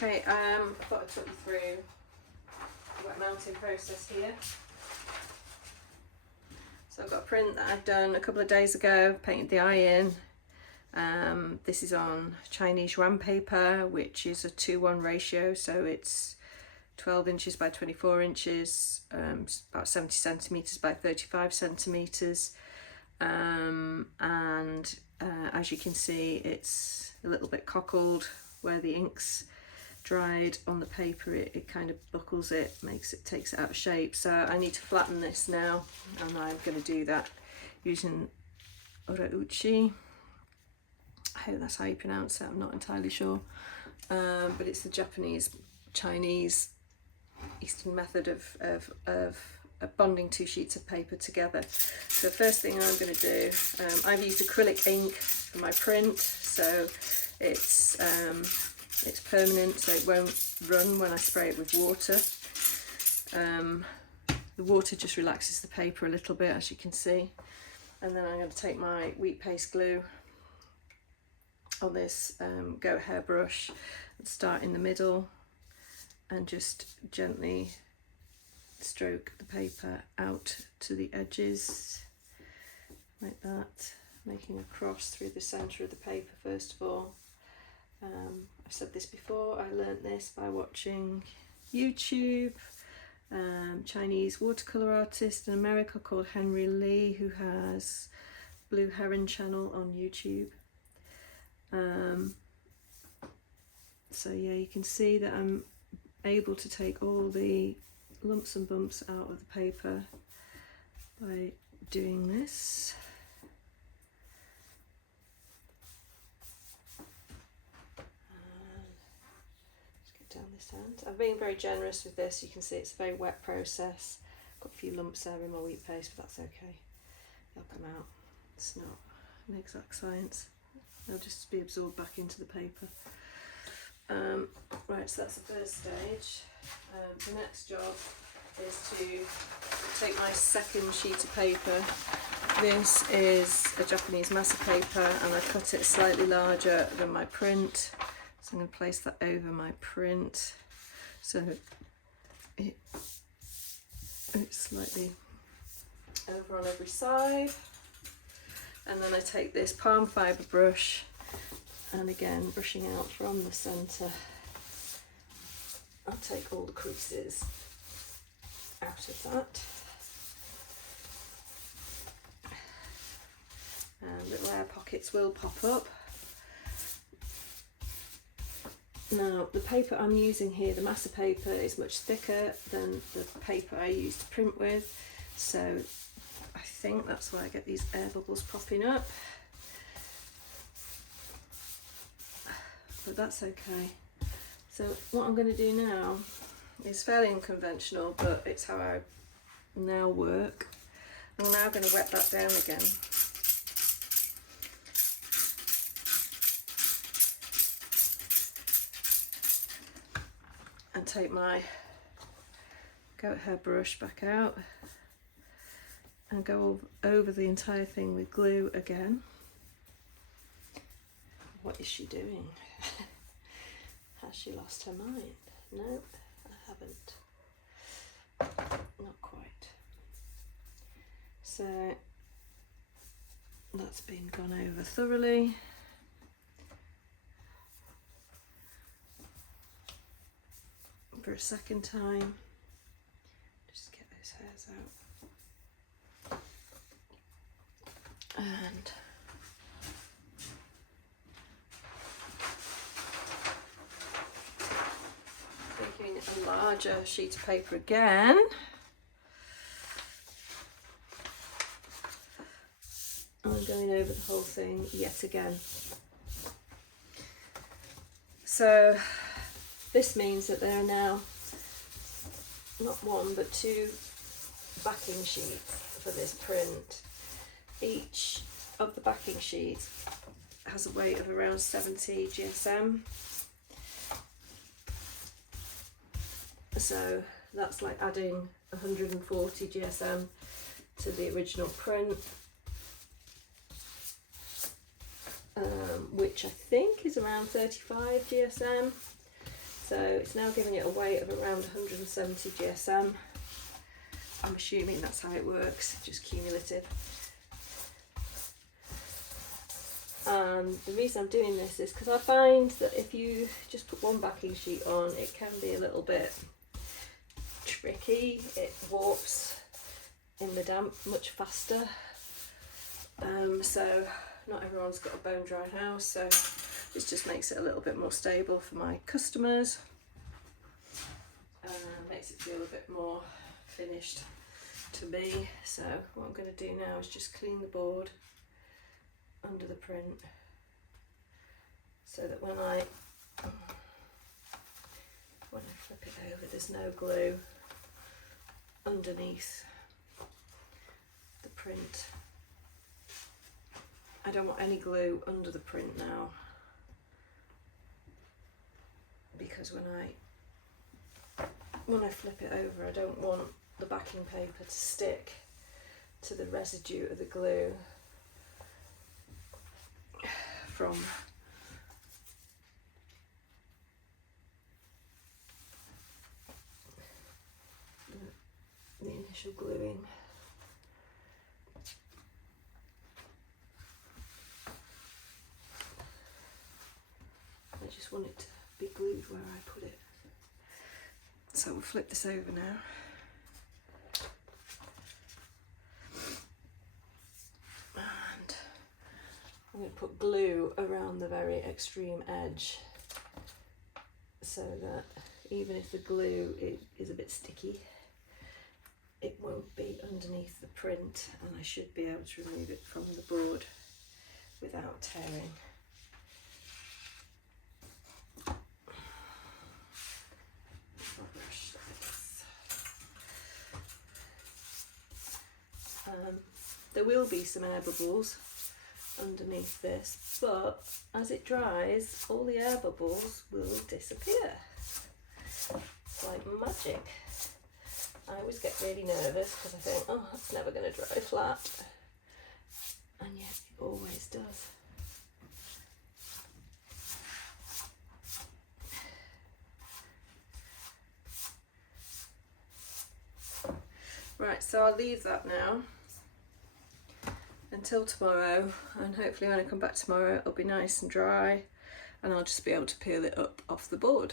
Okay, I thought I'd talk you through the wet mounting process here. So I've got a print that I've done a couple of days ago, painted the eye in. This is on Chinese Yuan paper, which is a 2:1 ratio, so it's 12 inches by 24 inches, about 70 centimetres by 35 centimetres. As you can see, it's a little bit cockled where the ink's dried on the paper. It kind of buckles it, takes it out of shape. So I need to flatten this now, and I'm going to do that using Orauchi. I hope that's how you pronounce it, I'm not entirely sure. But it's the Chinese Eastern method of bonding two sheets of paper together. So the first thing I'm going to do, I've used acrylic ink for my print, so it's permanent, so it won't run when I spray it with water. The water just relaxes the paper a little bit, as you can see. And then I'm going to take my wheat paste glue on this goat hair brush and start in the middle and just gently stroke the paper out to the edges like that, making a cross through the centre of the paper first of all. I've said this before, I learnt this by watching YouTube, Chinese watercolour artist in America called Henry Lee, who has Blue Heron channel on YouTube. So yeah, you can see that I'm able to take all the lumps and bumps out of the paper by doing this. Let's get down this end. I'm being very generous with this. You can see it's a very wet process. Got a few lumps there in my wheat paste, but that's okay. They'll come out. It's not an exact science. They'll just be absorbed back into the paper. Right, so that's the first stage. The next job is to take my second sheet of paper. This is a Japanese masa paper, and I cut it slightly larger than my print. So I'm going to place that over my print, so it's slightly over on every side. And then I take this palm fibre brush, and again, brushing out from the centre, I'll take all the creases out of that. And little air pockets will pop up. Now, the paper I'm using here, the masa paper, is much thicker than the paper I used to print with, so I think that's why I get these air bubbles popping up. But that's okay. So what I'm going to do now is fairly unconventional, but it's how I now work. I'm now going to wet that down again. And take my goat hair brush back out and go over the entire thing with glue again. What is she doing? Has she lost her mind? No, I haven't. Not quite. So that's been gone over thoroughly. For a second time. Just get those hairs out. And taking a larger sheet of paper again. I'm going over the whole thing yet again. So this means that there are now not one but two backing sheets for this print. Each of the backing sheets has a weight of around 70 GSM. So that's like adding 140 GSM to the original print, which I think is around 35 GSM. So it's now giving it a weight of around 170 GSM. I'm assuming that's how it works, just cumulative. And the reason I'm doing this is because I find that if you just put one backing sheet on, it can be a little bit tricky. It warps in the damp much faster. So not everyone's got a bone dry house, so this just makes it a little bit more stable for my customers. Makes it feel a bit more finished to me. So what I'm going to do now is just clean the board under the print so that when I flip it over, there's no glue underneath the print. I don't want any glue under the print now, because when I flip it over, I don't want the backing paper to stick to the residue of the glue from the initial gluing. I just want it to be glued where I put it. So we'll flip this over now. And I'm going to put glue around the very extreme edge so that even if the glue is a bit sticky, it won't be underneath the print, and I should be able to remove it from the board without tearing. There will be some air bubbles underneath this, but as it dries, all the air bubbles will disappear. It's like magic. I always get really nervous because I think, oh, it's never going to dry flat, and yet it always does. Right, so I'll leave that now until tomorrow, and hopefully when I come back tomorrow it'll be nice and dry and I'll just be able to peel it up off the board.